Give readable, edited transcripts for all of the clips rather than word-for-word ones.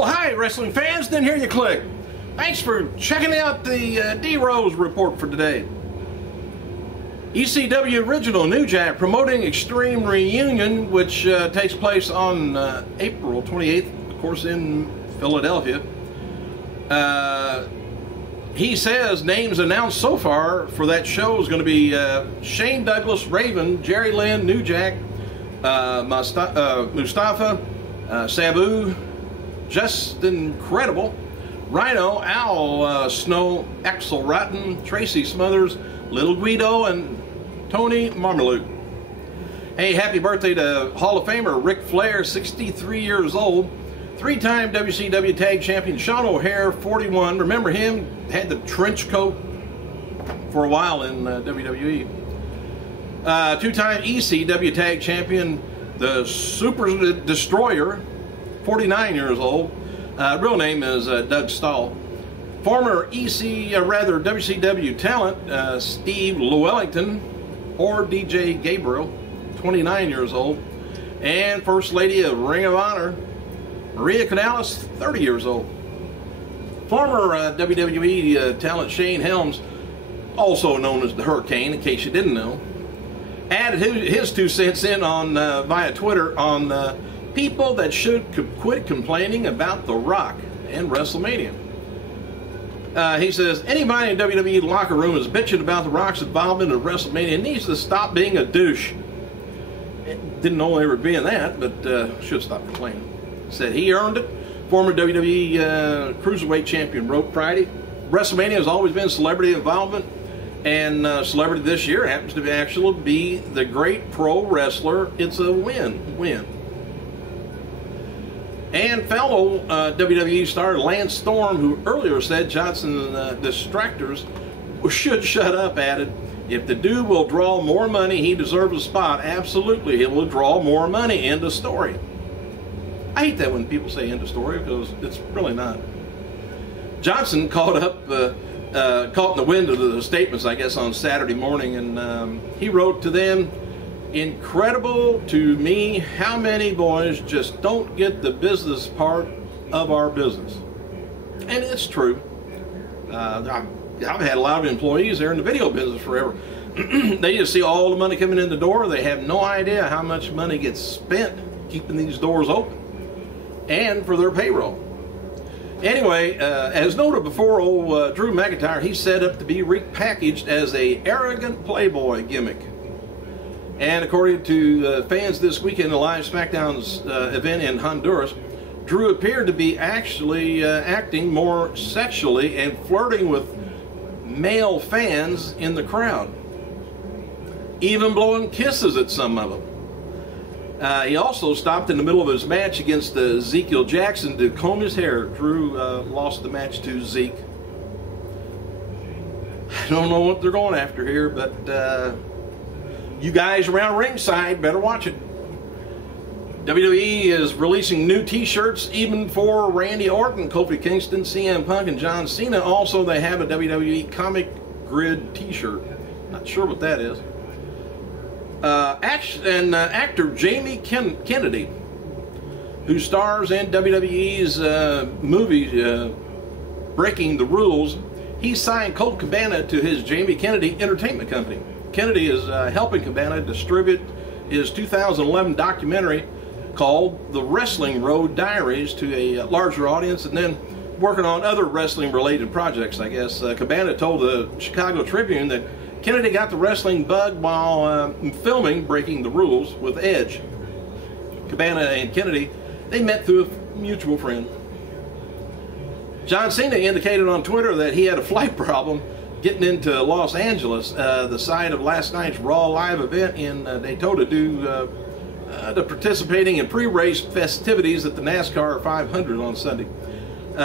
Oh, hi, wrestling fans. Didn't hear you click. Thanks for checking out the D-Rose report for today. ECW Original New Jack promoting Extreme Reunion, which takes place on April 28th, of course, in Philadelphia. He says names announced so far for that show is going to be Shane Douglas, Raven, Jerry Lynn, New Jack, Mustafa, Sabu, Just Incredible, Rhino, Al Snow, Axel Rotten, Tracy Smothers, Little Guido, and Tony Marmaluke. Hey, happy birthday to Hall of Famer Ric Flair, 63 years old. Three-time WCW Tag Champion Sean O'Haire, 41. Remember him? Had the trench coat for a while in WWE. Two-time ECW Tag Champion, the Super Destroyer, 49 years old. Real name is Doug Stahl. Former WCW talent Steve Llewellyn or DJ Gabriel, 29 years old. And First Lady of Ring of Honor, Maria Kanellis, 30 years old. Former WWE talent Shane Helms, also known as the Hurricane, in case you didn't know, added his 2 cents in on via Twitter on people that should quit complaining about The Rock and WrestleMania. He says, anybody in WWE locker room is bitching about The Rock's involvement in WrestleMania needs to stop being a douche. Didn't know they were being that, but should stop complaining. Said he earned it. Former WWE Cruiserweight Champion wrote Friday, WrestleMania has always been celebrity involvement, and celebrity this year happens to actually be the great pro wrestler. It's a win-win. And fellow WWE star Lance Storm, who earlier said Johnson distractors should shut up, added, if the dude will draw more money, he deserves a spot. Absolutely, he will draw more money. End of story. I hate that when people say end of story because it's really not. Johnson caught in the wind of the statements, I guess, on Saturday morning, and he wrote to them, incredible to me how many boys just don't get the business part of our business. And it's true. I've had a lot of employees there in the video business forever. They just see all the money coming in the door. They have no idea how much money gets spent keeping these doors open and for their payroll. Anyway, as noted before, old Drew McIntyre, he's set up to be repackaged as a arrogant playboy gimmick. And according to fans this weekend in the live SmackDown's event in Honduras, Drew appeared to be actually acting more sexually and flirting with male fans in the crowd, even blowing kisses at some of them. He also stopped in the middle of his match against Ezekiel Jackson to comb his hair. Drew lost the match to Zeke. I don't know what they're going after here, but you guys around ringside better watch it. WWE is releasing new t-shirts even for Randy Orton, Kofi Kingston, CM Punk, and John Cena. Also, they have a WWE comic grid t-shirt. Not sure what that is. Actor Jamie Kennedy, who stars in WWE's movie Breaking the Rules, he signed Colt Cabana to his Jamie Kennedy Entertainment Company. Kennedy is helping Cabana distribute his 2011 documentary called The Wrestling Road Diaries to a larger audience, and then working on other wrestling-related projects, I guess. Cabana told the Chicago Tribune that Kennedy got the wrestling bug while filming Breaking the Rules with Edge. Cabana and Kennedy, they met through a mutual friend. John Cena indicated on Twitter that he had a flight problem getting into Los Angeles, the site of last night's Raw live event in Daytona, due to participating in pre-race festivities at the NASCAR 500 on Sunday.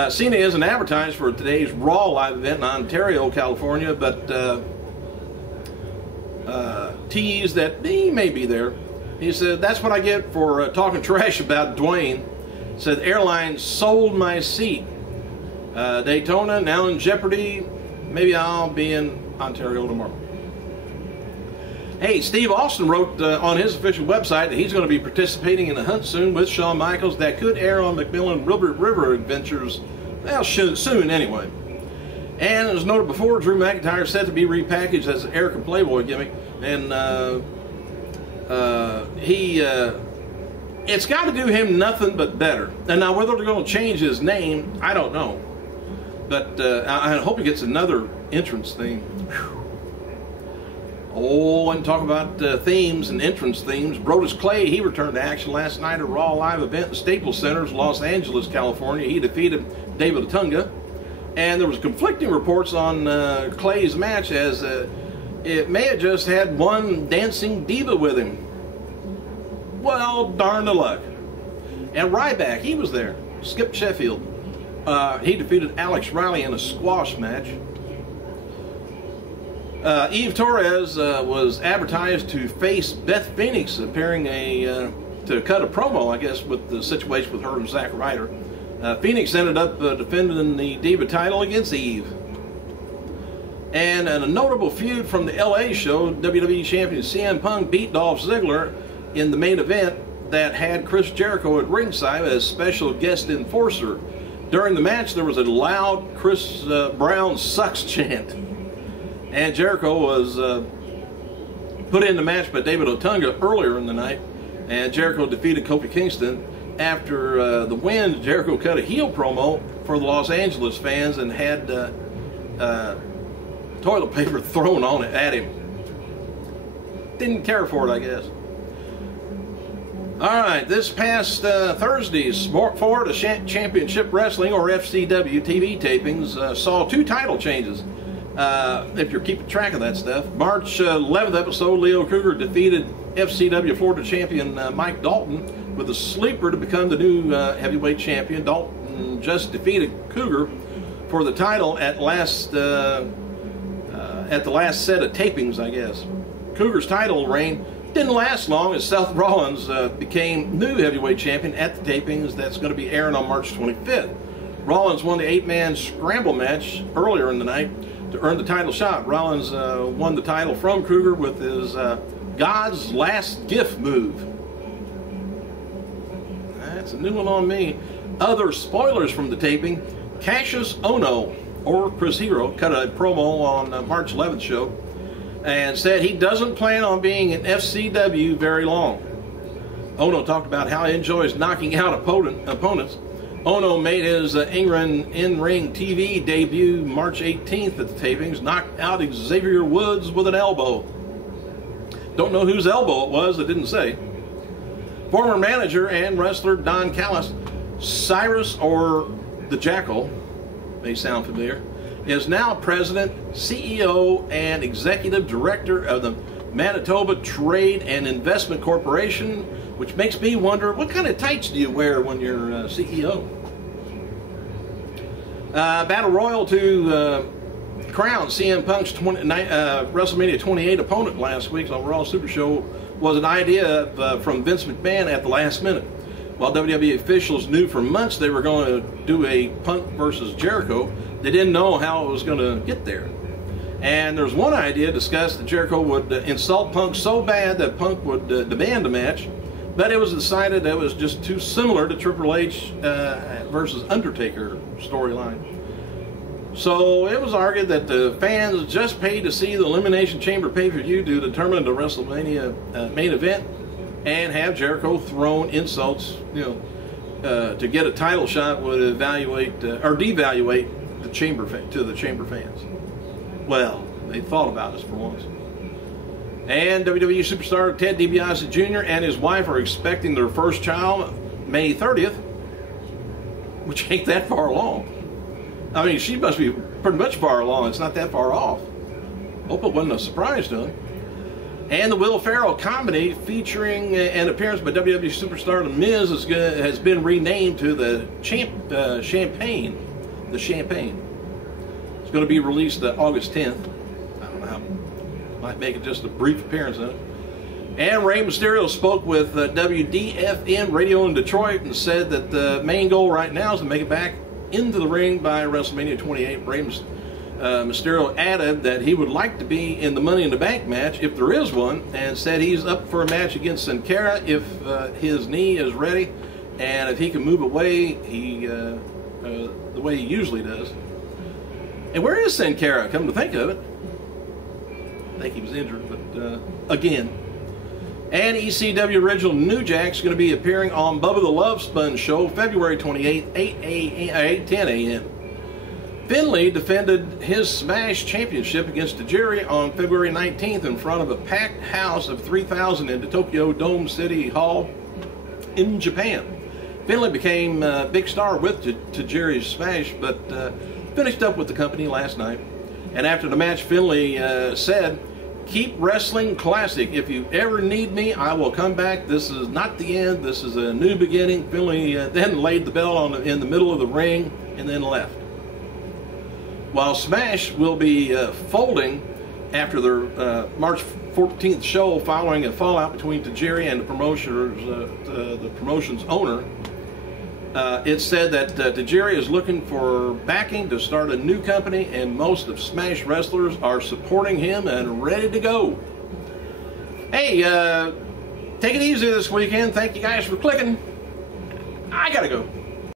Cena isn't advertised for today's Raw live event in Ontario, California, but teased that he may be there. He said, that's what I get for talking trash about Dwayne. Said, airline sold my seat. Daytona now in jeopardy. Maybe I'll be in Ontario tomorrow. Hey, Steve Austin wrote on his official website that he's going to be participating in a hunt soon with Shawn Michaels that could air on Macmillan River Adventures, well, soon anyway. And as noted before, Drew McIntyre is set to be repackaged as an Eric and Playboy gimmick, and it's got to do him nothing but better. And now whether they're going to change his name, I don't know. But I hope he gets another entrance theme. Whew. Oh, and talk about themes and entrance themes. Brodus Clay, he returned to action last night at a Raw Live event in Staples Center, Los Angeles, California. He defeated David Otunga. And there was conflicting reports on Clay's match, as it may have just had one dancing diva with him. Well, darn the luck. And Ryback, he was there. Skip Sheffield. He defeated Alex Riley in a squash match. Eve Torres was advertised to face Beth Phoenix, appearing to cut a promo, I guess, with the situation with her and Zack Ryder. Phoenix ended up defending the Diva title against Eve. And a notable feud from the LA show, WWE Champion CM Punk beat Dolph Ziggler in the main event that had Chris Jericho at ringside as special guest enforcer. During the match, there was a loud Chris Brown sucks chant. And Jericho was put in the match by David Otunga earlier in the night, and Jericho defeated Kofi Kingston. After the win, Jericho cut a heel promo for the Los Angeles fans and had toilet paper thrown on it at him. Didn't care for it, I guess. All right, this past Thursday's Florida Championship Wrestling, or FCW, TV tapings saw 2 title changes. If you're keeping track of that stuff. March 11th episode, Leo Kruger defeated FCW Florida champion Mike Dalton with a sleeper to become the new heavyweight champion. Dalton just defeated Kruger for the title at the last set of tapings, I guess. Kruger's title reign didn't last long, as Seth Rollins became new heavyweight champion at the tapings that's going to be airing on March 25th. Rollins won the 8-man scramble match earlier in the night to earn the title shot. Rollins won the title from Kruger with his God's Last Gift move. That's a new one on me. Other spoilers from the taping: Cassius Ohno, or Chris Hero, cut a promo on March 11th show and said he doesn't plan on being in FCW very long. Ohno talked about how he enjoys knocking out opponents. Ohno made his in-ring TV debut March 18th at the tapings, knocked out Xavier Woods with an elbow. Don't know whose elbow it was, it didn't say. Former manager and wrestler Don Callis, Cyrus, or the Jackal, may sound familiar, is now president, CEO, and executive director of the Manitoba Trade and Investment Corporation, which makes me wonder, what kind of tights do you wear when you're CEO? Battle Royal to crown CM Punk's WrestleMania 28 opponent last week on Raw Super Show was an idea from Vince McMahon at the last minute. While WWE officials knew for months they were going to do a Punk versus Jericho, they didn't know how it was going to get there. And there's one idea discussed that Jericho would insult Punk so bad that Punk would demand a match, but it was decided that it was just too similar to Triple H versus Undertaker storyline. So it was argued that the fans just paid to see the Elimination Chamber pay-per-view to determine the WrestleMania main event and have Jericho thrown insults, to get a title shot would evaluate or devaluate the chamber fans. Well, they thought about us for once. And WWE superstar Ted DiBiase Jr. and his wife are expecting their first child May 30th, which ain't that far along. I mean, she must be pretty much far along. It's not that far off. Hope it wasn't a surprise to him. And the Will Ferrell comedy featuring an appearance by WWE superstar The Miz has been renamed to the Champagne. The Champagne. It's going to be released August 10th. I don't know how. Might make it just a brief appearance in it. And Rey Mysterio spoke with WDFN Radio in Detroit and said that the main goal right now is to make it back into the ring by WrestleMania 28. Rey Mysterio added that he would like to be in the Money in the Bank match if there is one, and said he's up for a match against Sin Cara if his knee is ready and if he can move away the way he usually does. And where is Sin Cara, come to think of it? I think he was injured, but again. And ECW original New Jack's going to be appearing on Bubba the Love Sponge Show February 28th, 10 a.m. Finlay defended his Smash Championship against Tajiri on February 19th in front of a packed house of 3,000 in the Tokyo Dome City Hall in Japan. Finlay became a big star with Tajiri's Smash, but finished up with the company last night. And after the match, Finlay said, "Keep wrestling classic. If you ever need me, I will come back. This is not the end. This is a new beginning." Finlay then laid the belt in the middle of the ring and then left. While Smash will be folding after their March 14th show following a fallout between Tajiri and the promotion's owner, it said that Tajiri is looking for backing to start a new company, and most of Smash wrestlers are supporting him and ready to go. Hey, take it easy this weekend. Thank you guys for clicking. I gotta go.